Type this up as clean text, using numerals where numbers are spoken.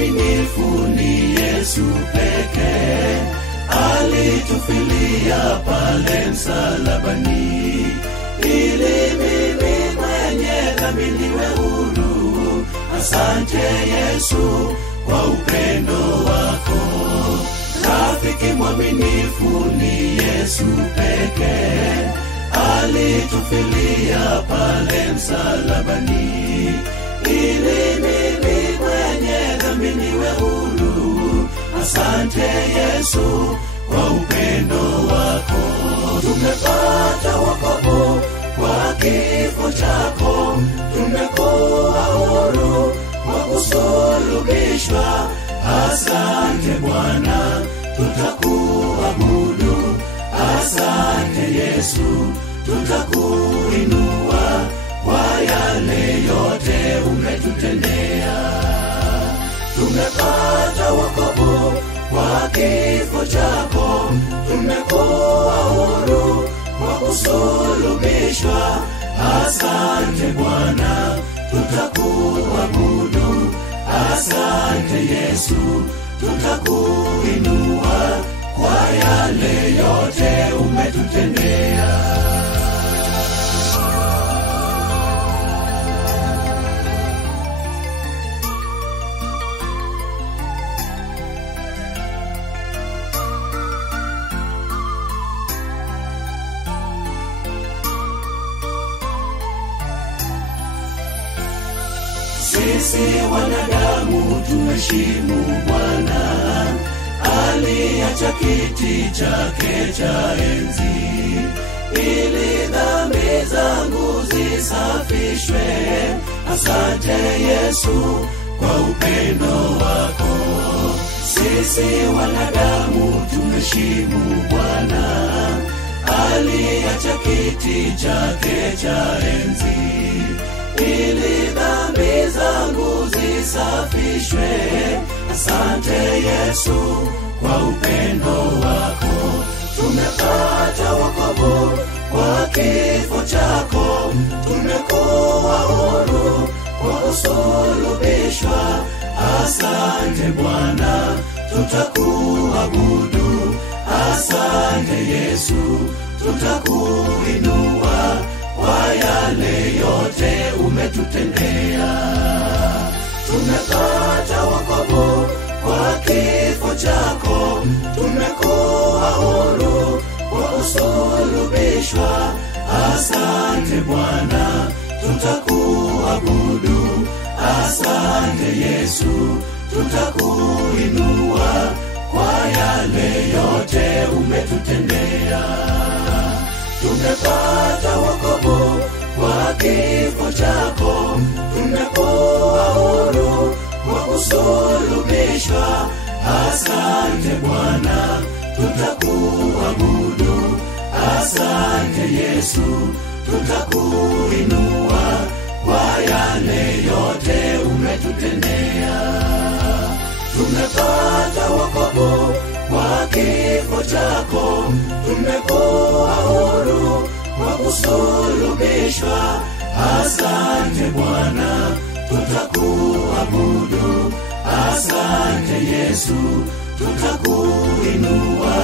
mwaminifu ni Yesu pekee, alitufilia pale msalabani, ili mimi mwenye dhambi niwe huru. Asante Yesu kwa upendo wako. Rafiki mwaminifu ni Yesu pekee, alitufilia pale msalabani, ili mimi mwenye dhambi niwe huru. Asante Yesu kwa upendo wako. Tumepata wokovu kwa kifo chako, tumekuwa huru kwa kusulubishwa. Asante Bwana, tutakuabudu. Asante Yesu, tutakuinua kwa yale yote umetutendea. Tumepata wokovu kwa kifo chako, tumekuwa huru kwa kusulubishwa. Asante Bwana, tutakuabudu. Asante Yesu, tutakuinua kwa yale yote umetutendea. Sisi wanadamu tumheshimu Bwana, aliacha kiti chake cha enzi, ili dhambi zangu zisafishwe. Asante Yesu kwa upendo wako. Sisi wanadamu tumheshimu Bwana, aliacha kiti chake cha enzi, ili dhambi zangu zisafishwe. Asante Yesu kwa upendo wako. Tumepata wokovu kwa kifo chako, tumekuwa huru kwa kusulubishwa. Asante Bwana, tutakuabudu. Asante Yesu, tutakuinua kwa yale yote umetutendea. Tumepata wokovu kwa kifo chako, tumekuwa huru kwa kusulubishwa. Asante Bwana, tutakuabudu. Asante Yesu, tutakuinua kwa yale yote umetutendea. Tumepata wokovu kwa kifo chako, tumekuwa huru kwa kusulubishwa. Asante Bwana, tutakuabudu. Asante Yesu, tutakuinua kwa yale yote umetutendea. Tumepata wokovu kwa kifo chako, tumekuwa huru kwa kusulubishwa. Asante Bwana, tutakuabudu. Asante Yesu, tutakuinua